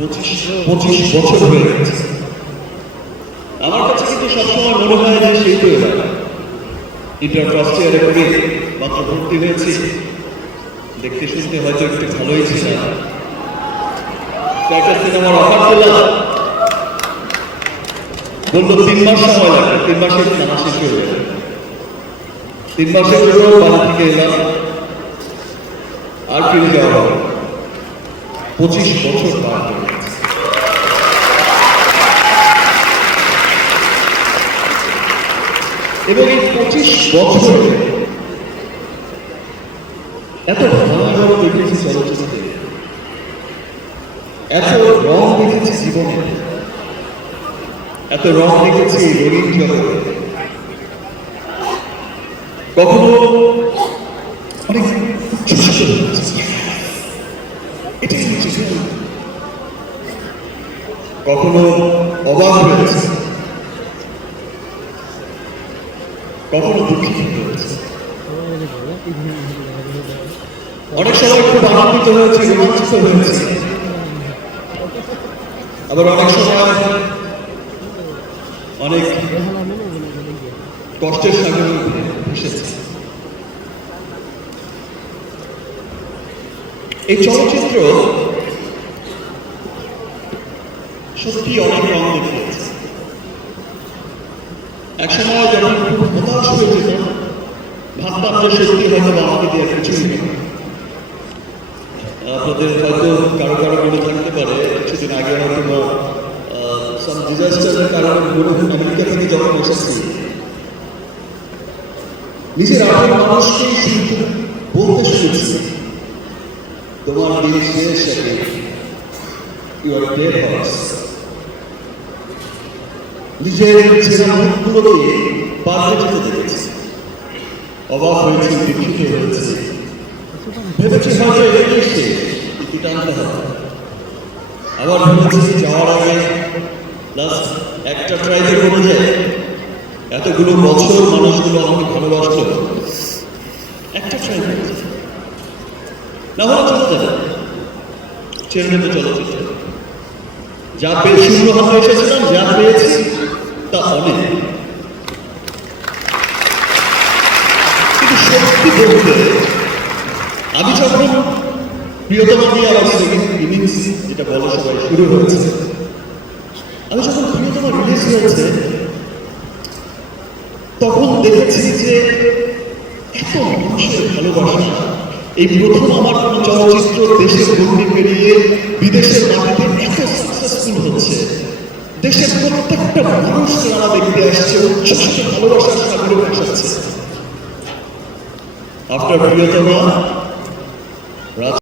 পঁচিশ পঁচিশ বছর হয়ে গেছে। আমার কাছে কিন্তু সবসময় মনে হয় যে সেই তো এবার। ইন্টার ফার্স্ট ইয়ারে পড়ে মাত্র ভর্তি হয়েছি। দেখতে শুনতে হয়তো একটু ভালোই ছিল কয়েকটা সিনেমার অফার পেলাম। বলল, তিন মাস সময় লাগবে, তিন মাসের খানা শেষ হয়ে যাবে। তিন মাসের জন্য বাড়ি থেকে এলাম। আর ফিরে যাওয়া পঁচিশ বছর পার হয়ে এবং এই পঁচিশ বছর এত ভালো দেখেছি চলচ্চিত্রে এত রং দেখেছি জীবনে। এত রং দেখেছি রঙিন জগতে। কখনো অনেক কখনো অবাক হয়েছে। কখনো দুঃখিত অনেক সময় খুব আনন্দিত হয়েছে, রোমাঞ্চিত হয়েছে। আবার অনেক সময় অনেক কষ্টের সাগরে ভেসেছে এই চলচ্চিত্র সত্যি অনেক রং দেখিয়েছে। এক সময় যখন খুব হতাশ হয়ে যেত, ভাবতাম যে সত্যি হয়তো আমাকে দিয়ে কিছুই নেই। আপনাদের হয়তো কারও কারও মনে থাকতে পারে, কিছুদিন আগে হয়তো সাম ডিজাস্টারের কারণে হয় আমেরিকা থেকে যখন এসেছি। নিজের আপন মানুষকে বলতে শুনেছি। তোমার দিন শেষ ইউ আর ডেড হর্স নিজের পাল্টে যেতে অবাক হয়েছি, দুঃখিত হয়েছে। ভেবেছি হয়তো এটাই শেষ ইতি টানতে হবে। আবার ভেবেছি যাওয়ার আগে লাস্ট একটা ট্রাইতে করে যায় এতগুলো বছর মানুষগুলো আমাকে ভালোবাসত একটা ট্রাই না হলে চলে যাবে। ছেড়ে চলচ্চিত্র। যা পেয়ে শূন্য হাতে এসেছিলাম যা পেয়েছি তা অনেক। কিন্তু সত্যি বলতে, আমি যখন ইনিংস যেটা সবাই, শুরু হয়েছে, আমি যখন রিলিজ হয়েছে, তখন দেখেছি যে এত মানুষের ভালোবাসা, এই প্রথম আমার কোনো চলচ্চিত্র দেশের গণ্ডি পেরিয়ে বিদেশের মাটিতে দেশের প্রত্যেকটা মানুষ আমরা দেখতে আসছে উচ্ছ্বসিত ভালোবাসার সাগরে ভাসাচ্ছে আপনার প্রিয়তমা